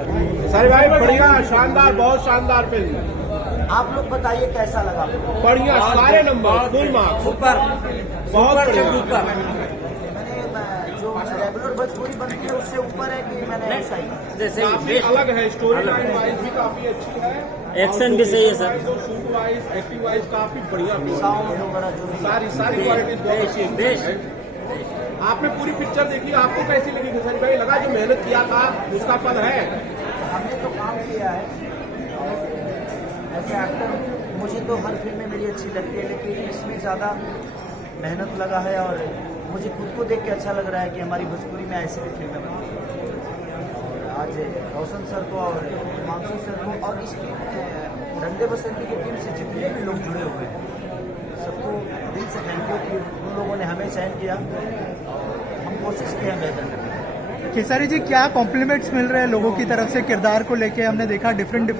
Sir भाई बढ़िया, शानदार, बहुत शानदार फिल्म। आप लोग बताइए कैसा लगा? बढ़िया, सारे नंबर फुल मार्क्स, ऊपर बहुत बढ़िया। मैंने जो रेगुलर भोजपुरी बनती है उससे ऊपर है कि मैंने ऐसा ही? जैसे काफी अलग है, स्टोरी लाइन वाइज भी काफी अच्छी है, एक्शन भी सही है sir, shoot wise, acting wise काफी बढ़िया फिल्म साउंड वगैरह जो भी सारी क्वालिटीज बहुत अच्छी है। आपने पूरी पिक्चर देखी, आपको कैसी लगी खेसारी भाई? लगा जो मेहनत किया था उसका फल है? हमने तो काम किया है ऐसे एक्टर, मुझे तो हर फिल्म में मेरी अच्छी लगती है, लेकिन इसमें ज़्यादा मेहनत लगा है और मुझे खुद को देख के अच्छा लग रहा है कि हमारी भोजपुरी में ऐसी भी फिल्में बनती हैं। और आज रोशन सर को और हिमांशु सर को और इसकी रंगे बसंती की टीम से जितने भी लोग जुड़े हुए हैं सबको दिल से थैंक यू कि उन लोगों ने हमें सहन किया और हम कोशिश की है बेहतर करने की। खेसारी जी, क्या कॉम्प्लीमेंट्स मिल रहे हैं लोगों की तरफ से किरदार को लेके? हमने देखा डिफरेंट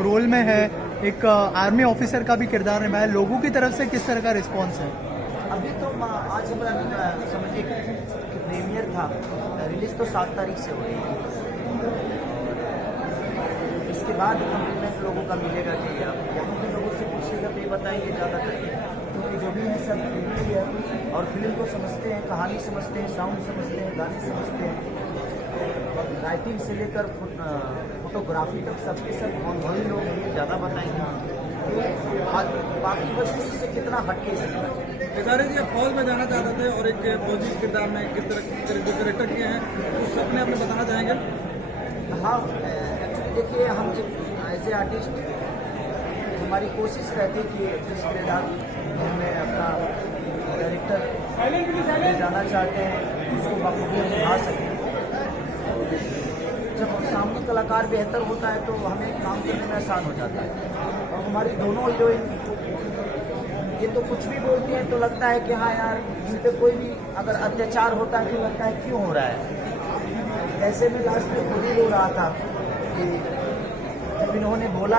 रोल में है, एक आर्मी ऑफिसर का भी किरदार निभाया, लोगों की तरफ से किस तरह का रिस्पॉन्स है? अभी तो आज हमारा समझिए कि प्रीमियर था, रिलीज तो 7 तारीख से हो रही है। इसके बाद कॉम्प्लीमेंट लोगों का मिलेगा कि आप यहाँ पे लोगों से पूछिएगा तो ये बताएंगे ज़्यादा करके, क्योंकि जो भी है सब फिल्म ही है और फिल्म को समझते हैं, कहानी समझते हैं, साउंड समझते हैं, गाने समझते हैं, राइटिंग से लेकर फोटोग्राफी तक सबके सब अनुभवी लोग हैं, ये ज़्यादा बताएंगे बाकी वस्तु से कितना हटके सकता। खेसारी जी फौज में जाना चाहते थे और एक फौजी किरदार में किस तरह जो करेक्टर किए हैं उस अपने अपने बताना चाहेंगे? हाँ, एक्चुअली देखिए हम एज ए आर्टिस्ट हमारी कोशिश रहती है कि जिस किरदार हमें अपना कैरेक्टर ले जाना चाहते हैं उसको बखूबी निभा सकें। जब सामने कलाकार बेहतर होता है तो हमें काम करने में आसान हो जाता है। और हमारी दोनों हीरोइन ये तो कुछ भी बोलती हैं तो लगता है कि हाँ यार, इन पे कोई भी अगर अत्याचार होता है तो लगता है क्यों हो रहा है। ऐसे में लास्ट में खुद ही रो रहा था कि जब इन्होंने बोला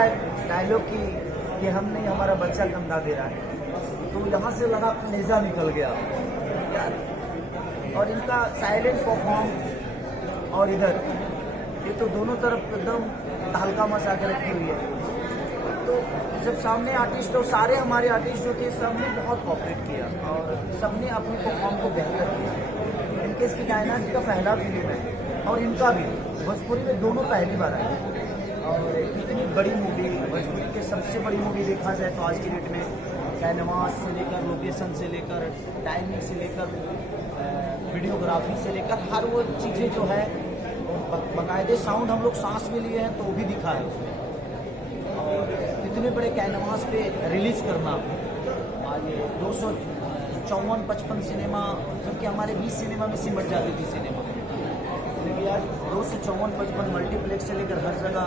डायलॉग कि हम नहीं, हमारा बच्चा कंधा दे रहा है, तो यहाँ से लगा कलेजा निकल गया यार। और इनका साइलेंट परफॉर्म और इधर ये तो दोनों तरफ एकदम हल्का मचा के रखी हुई है। तो जब सामने आर्टिस्ट और सारे हमारे आर्टिस्ट जो थे सबने बहुत कॉपरेट किया और सबने अपने परफॉर्म को बेहतर किया। इनके इसकी कायनात का पहला फिल्म है और इनका भी भोजपुरी में दोनों पहली बार आए और इतनी बड़ी मूवी, भोजपुरी की सबसे बड़ी मूवी देखा जाए तो आज की डेट में कैनवास से लेकर लोकेशन से लेकर टाइमिंग से लेकर वीडियोग्राफी से लेकर हर वो चीज़ें जो है बाकायदे साउंड हम लोग सांस में लिए हैं तो वो भी दिखा है उसमें। और इतने बड़े कैनवास पे रिलीज करना आज 254-55 सिनेमा, जबकि हमारे 20 सिनेमा में सिमट जाती थी सिनेमा, लेकिन आज 254-55 मल्टीप्लेक्स से लेकर हर जगह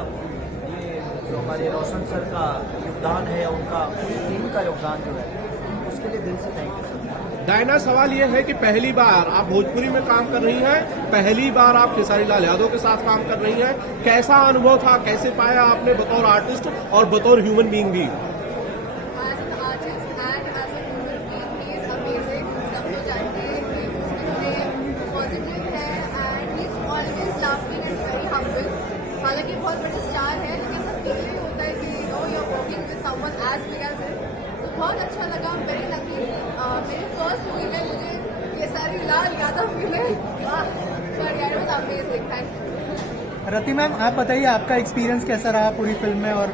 ये जो हमारे रोशन सर का योगदान है, उनका पूरी टीम का योगदान जो है, उसके लिए दिल से थैंक यू सर। डायना, सवाल ये है कि पहली बार आप भोजपुरी में काम कर रही हैं, पहली बार आप खेसारी लाल यादव के साथ काम कर रही हैं, कैसा अनुभव था, कैसे पाया आपने बतौर आर्टिस्ट और बतौर ह्यूमन बीइंग भी? हालांकि बहुत बड़े स्टार है, लेकिन ऐसा फीलिंग होता है कि you are working with someone as big as him, तो बहुत अच्छा लगा। वेरी लकी, मेरी फर्स्ट मूवी में मुझे खेसारी लाल यादव मिले। वाह सर, यार was amazing, thank you. Rati ma'am, आप बताइए आपका एक्सपीरियंस कैसा रहा पूरी फिल्म में और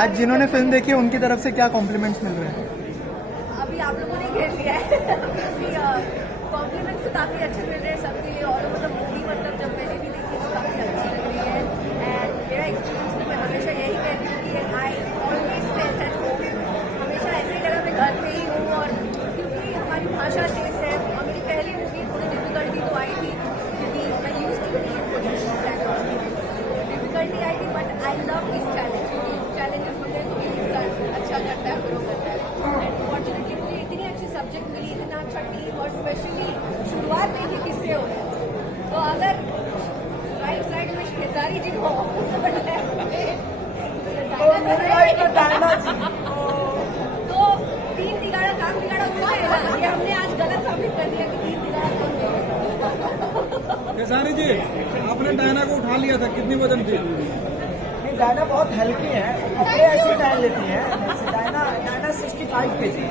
आज जिन्होंने फिल्म देखी है उनकी तरफ से क्या कॉम्प्लीमेंट्स मिल रहे हैं? अभी आप लोगों ने घेर लिया है कॉम्प्लीमेंट्स तो काफ़ी अच्छे मिल रहे हैं सबके लिए। और मतलब मूवी मतलब जब मैंने भी देखी तो काफ़ी अच्छी लग रही है। एंड मेरा एक्सपीरियंस मैं हमेशा यही कहती हूँ कि I always felt at home, हमेशा ऐसे ही लगा मैं घर पे ही हूँ। और क्योंकि हमारी भाषा तेज है और मेरी पहली मूवी थोड़ी डिफिकल्टी तो आई थी क्योंकि मैं यूज टू डिफिकल्टी आई थी, but I love this challenges मुझे इंसान अच्छा करता है, ग्रो करता है। एंड फॉर्चुनेटली मुझे इतनी अच्छी सब्जेक्ट मिली, इतना अच्छा टीम और स्पेशली शुरुआत में ही किससे हो रहा है। तो अगर राइट साइड में खेसारी जी हो तो 3 तिगाड़ा काम बिगाड़ा हुआ है ना, ये हमने आज गलत साबित कर दिया कि 3 तिगाड़ा काम खेसारी जी, आपने डायना को उठा लिया था, कितनी वजन थी? नहीं, डायना बहुत हल्की है, कपड़े ऐसे डाल लेती है। डायना 65 kg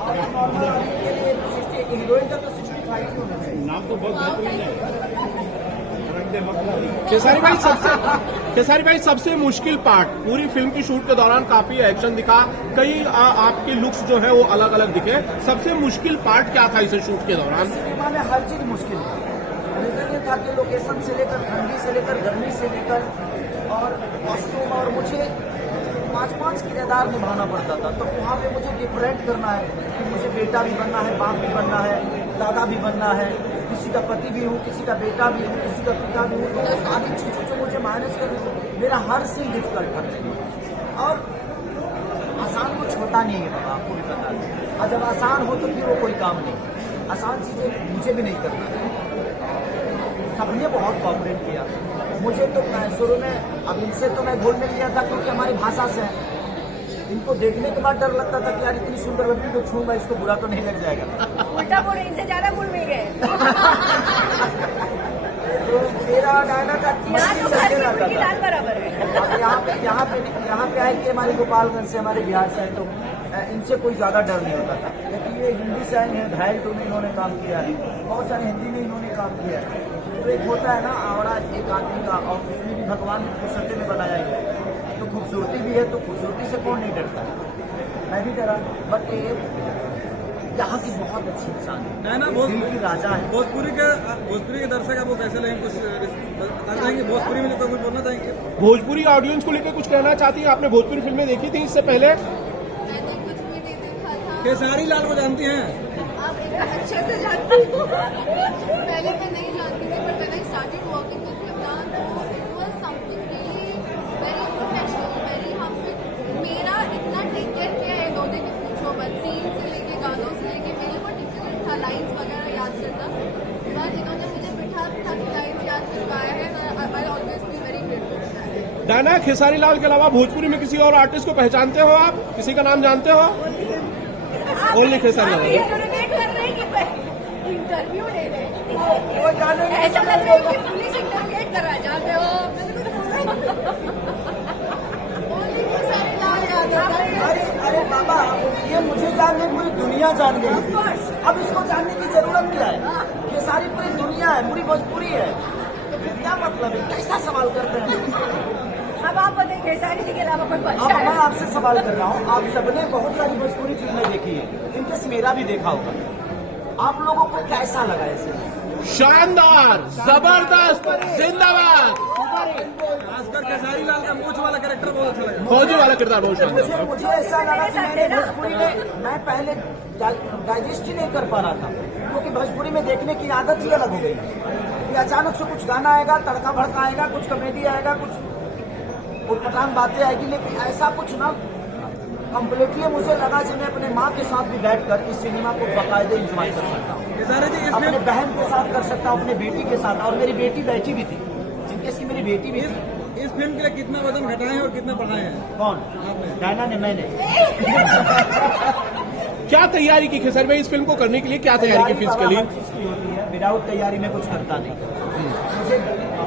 और नॉर्मल आदमी के लिए 60, हीरोइन का तो 65 ही होना चाहिए। नाम तो बहुत बेहतरीन है। खेसारी भाई सबसे मुश्किल पार्ट पूरी फिल्म की शूट के दौरान काफी एक्शन दिखा, कई आपके लुक्स जो है वो अलग अलग दिखे, सबसे मुश्किल पार्ट क्या था इसे शूट के दौरान? सिनेमा में हर चीज मुश्किल है। रीजन ये था कि लोकेशन से लेकर, ठंडी से लेकर, गर्मी से लेकर और कॉस्ट्यूम, और मुझे 5 किरदार निभाना पड़ता था। तो वहाँ पे मुझे डिफरेंट करना है कि मुझे बेटा भी बनना है, बाप भी बनना है, दादा भी बनना है, किसी का पति भी हूँ, किसी का बेटा भी हूँ, किसी का पिता भी हूँ। तो सारी चीज़ों जो मुझे मैनेज करनी, मेरा हर सीन डिफिकल्ट था और आसान कुछ होता नहीं है बाबा, आपको भी पता है। और जब आसान हो तो फिर वो कोई काम नहीं। आसान चीज़ें मुझे भी नहीं करना है। सबने बहुत कॉपरेट किया मुझे। तो शुरू में अब इनसे तो मैं घुल मिल गया था क्योंकि हमारी भाषा से है। इनको देखने के बाद डर लगता था कि यार इतनी सुंदर लड़की को छूंगा, इसको बुरा तो नहीं लग जाएगा। उल्टा बोले, इनसे ज्यादा घुल मिल गए। तो मेरा डायना का यहाँ तो चलते रहता की था। दाल बराबर है। अब यहाँ पे आए कि हमारे गोपालगंज से, हमारे बिहार से है, तो इनसे कोई ज्यादा डर नहीं होता था क्योंकि ये हिंदी से आए हैं। घायल टू में इन्होंने काम किया है, बहुत सारे हिंदी में इन्होंने काम किया है। तो एक होता है ना आवड़ा एक आदमी का, और उसमें भी भगवान ने खूबसूरती में बनाया है, तो खूबसूरती भी है, तो खूबसूरती से कौन नहीं डरता है। मैं भी डरा, बट ये यहाँ की बहुत अच्छी इंसान है, डायना दिल की राजा है। भोजपुरी के दर्शक आपको कैसे लगे, कुछ बताना चाहेंगे? भोजपुरी में कुछ बोलना चाहेंगे? भोजपुरी ऑडियंस को लेकर कुछ कहना चाहती है? आपने भोजपुरी फिल्में देखी थी इससे पहले? मैंने कुछ भी नहीं देखा था। खेसारी लाल को जानती हैं? आप इतना अच्छे से जानती हो। पहले मैं नहीं जानती थी, पर when I started working with him now, it was something really very professional, very humble. मेरा इतना टेक केयर किया है दो दिन पूछो मत, सीन से लेके गानों से लेके मेरे को डिफिकल्ट था लाइन्स वगैरह याद करना, बट इन्होंने मुझे बिठा लाइन्स याद करवाया है। I always be very grateful. Diana, Khesari Lal के अलावा भोजपुरी में किसी और आर्टिस्ट को पहचानते हो आप? किसी का नाम जानते हो? ओनली खेसारी लाल। इंटरव्यू कर रहे हैं कि इंटरव्यू ले रहे हैं? वो गाने में ऐसा लग रहा है कि पुलिस इंटरव्यू कर रहा जाते हो। ओनली खेसारी लाल यादव। अरे बाबा, ये मुझे जानने पूरी दुनिया जान गई। अब इसको जानने की जरूरत क्या है? ये सारी पूरी दुनिया है, पूरी भोजपुरी है, तो फिर क्या मतलब है? कैसा सवाल करते हैं? अब आप बताइए खेसारी जी के अलावा कोई अब बच्चा मैं है? आपसे सवाल कर रहा हूँ, आप सबने बहुत सारी भोजपुरी फिल्में देखी है, इनकेस मेरा भी देखा होगा। आप लोगों को कैसा लगा इसे? शानदार, जबरदस्त, जिंदाबाद। खासकर खेसारी लाल का मूंछ वाला कैरेक्टर बहुत अच्छा लगा। फौजी वाला किरदार बहुत शानदार। मुझे ऐसा लगा कि मैंने भोजपुरी में, मैं पहले डाइजेस्ट ही नहीं कर पा रहा था क्योंकि भोजपुरी में देखने की आदत ही अलग हो गई कि अचानक से कुछ गाना आएगा, तड़का भड़का आएगा, कुछ कॉमेडी आएगा, कुछ उटपटांग बातें आएगी, लेकिन ऐसा कुछ ना कम्प्लीटली मुझे लगा कि मैं अपने माँ के साथ भी बैठकर इस सिनेमा को बाकायदे एंजॉय कर सकता हूँ, खेसारी जी, अपने बहन के साथ कर सकता हूँ, अपने बेटी के साथ। और मेरी बेटी बैठी भी थी, जिनके मेरी बेटी भी थी। इस फिल्म के लिए कितना वजन घटाए हैं और कितना बढ़ाए हैं? कौन? डायना ने, मैंने। क्या तैयारी की खेसारी भाई इस फिल्म को करने के लिए? क्या तैयारी की फिजिकली? हर चीज की होती है, विदाउट तैयारी में कुछ करता नहीं। मुझे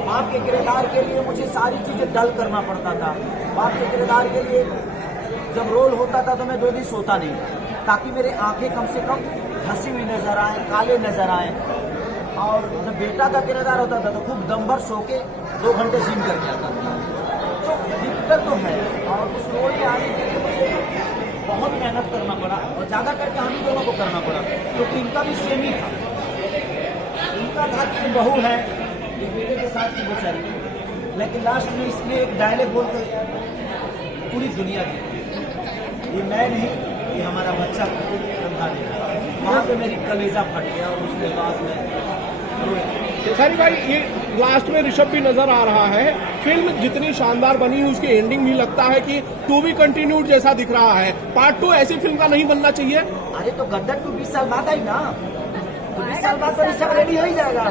बाप के किरदार के लिए मुझे सारी चीजें डल करना पड़ता था। बाप के किरदार के लिए जब रोल होता था तो मैं 2 दिन सोता नहीं, ताकि मेरे आंखें कम से कम हंसी हुई नजर आए, काले नजर आए। और जब बेटा का किरदार होता था तो खूब दम भर सो के 2 घंटे जिम करके आता था। तो दिक्कत तो है, और उस रोल में आने के लिए मुझे बहुत मेहनत करना पड़ा, और ज्यादा करके हम ही दोनों को करना पड़ा, क्योंकि इनका भी सेम ही था। इनका था कि बहू है, एक बेटे के साथ थी बेचारी, लेकिन लास्ट में इसमें एक डायलॉग बोलकर पूरी दुनिया की, ये मैं नहीं, ये हमारा बच्चा कंधा देगा। वहाँ पे मेरी कलेजा फट गया, और उसके बाद में खेसारी भाई, ये लास्ट में ऋषभ भी नजर आ रहा है। फिल्म जितनी शानदार बनी उसकी एंडिंग भी लगता है कि टू बी कंटिन्यूड जैसा दिख रहा है। पार्ट 2 ऐसी फिल्म का नहीं बनना चाहिए? अरे तो गद्दर 2 20 साल बाद आई ना, तो 20 साल बाद तो ऋषभ रेडी हो ही जाएगा।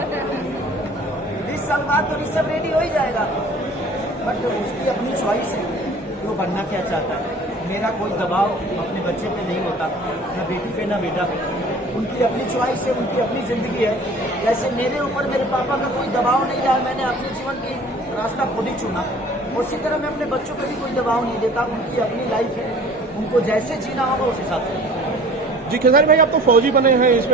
20 साल बाद तो ऋषभ रेडी हो ही जाएगा, बट उसकी अपनी चॉइस है, वो बनना क्या चाहता है। मेरा कोई दबाव अपने बच्चे पे नहीं होता, ना बेटी पे ना बेटा पे। उनकी अपनी चॉइस है, उनकी अपनी ज़िंदगी है। जैसे मेरे ऊपर मेरे पापा का कोई दबाव नहीं आया, मैंने अपने जीवन की रास्ता खुद ही चुना। उसी तरह मैं अपने बच्चों पर भी कोई दबाव नहीं देता, उनकी अपनी लाइफ है, उनको जैसे जीना होगा उस हिसाब से। जी खेसारी भाई, आप तो फौजी बने हैं, इसमें